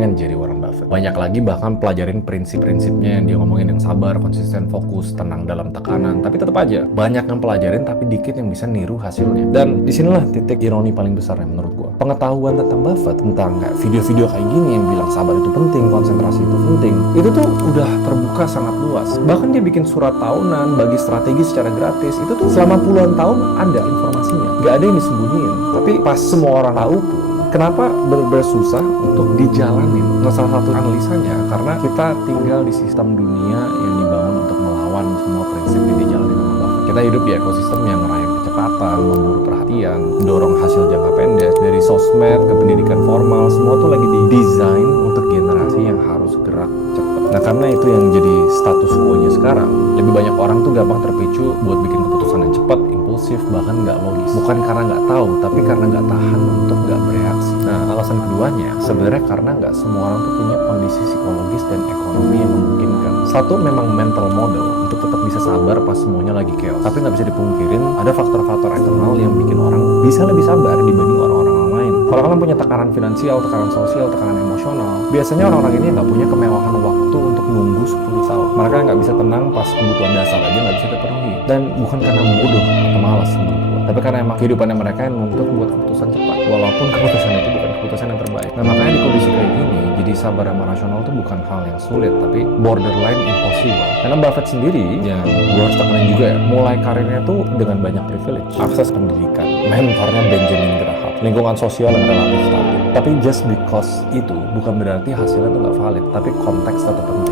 pengen jadi Warren Buffett. Banyak lagi bahkan pelajarin prinsip-prinsipnya yang dia ngomongin, yang sabar, konsisten, fokus, tenang dalam tekanan. Tapi tetap aja banyak yang pelajarin tapi dikit yang bisa niru hasilnya. Dan disinilah titik ironi paling besarnya menurut gua. Pengetahuan tentang Buffett, tentang kayak video-video kayak gini yang bilang sabar itu penting, konsentrasi itu penting, itu tuh udah terbuka sangat luas. Bahkan dia bikin surat tahunan bagi strategi secara gratis. Itu tuh selama puluhan tahun ada informasinya, gak ada yang disembunyiin. Tapi pas semua orang tahu pun, kenapa benar-benar susah untuk dijalanin? Nah, salah satu analisanya karena kita tinggal di sistem dunia yang dibangun untuk melawan semua prinsip yang dijalanin sama Buffett. Kita hidup di ekosistem yang ngerayain kecepatan, memburu perhatian, mendorong hasil jangka pendek. Dari sosmed ke pendidikan formal, semua tuh lagi didesain untuk generasi yang harus gerak cepat. Nah, karena itu yang jadi status quo-nya sekarang. Lebih banyak orang tuh gampang terpicu buat bikin keputusan yang cepat, impulsif, bahkan nggak logis. Bukan karena nggak tahu, tapi karena nggak tahan untuk nggak bereaksi. Nah, alasan keduanya sebenarnya karena nggak semua orang tuh punya kondisi psikologis dan ekonomi yang memungkinkan. Satu, memang mental model untuk tetap bisa sabar pas semuanya lagi chaos. Tapi nggak bisa dipungkirin ada faktor-faktor eksternal yang bikin orang bisa lebih sabar dibanding orang-orang lain. Kalau kalian punya tekanan finansial, tekanan sosial, tekanan emosional, biasanya orang-orang ini nggak punya kemewahan waktu untuk nunggu 10 tahun. Mereka nggak bisa tenang pas kebutuhan dasar aja nggak bisa terpenuhi. Dan bukan karena bodoh atau malas menurut gue, tapi karena emang kehidupannya mereka yang nuntut buat keputusan cepat, walaupun keputusan itu bukan keputusan yang terbaik. Nah, makanya di kondisi kayak gini, jadi sabar sama rasional itu bukan hal yang sulit, tapi borderline impossible. Karena Buffett sendiri, yang gue harus tekanin juga ya, mulai karirnya tuh dengan banyak privilege, akses pendidikan, mentornya Benjamin Graham, lingkungan sosial yang relatif stabil. Tapi just because itu bukan berarti hasilnya tuh nggak valid, tapi konteks tetap penting.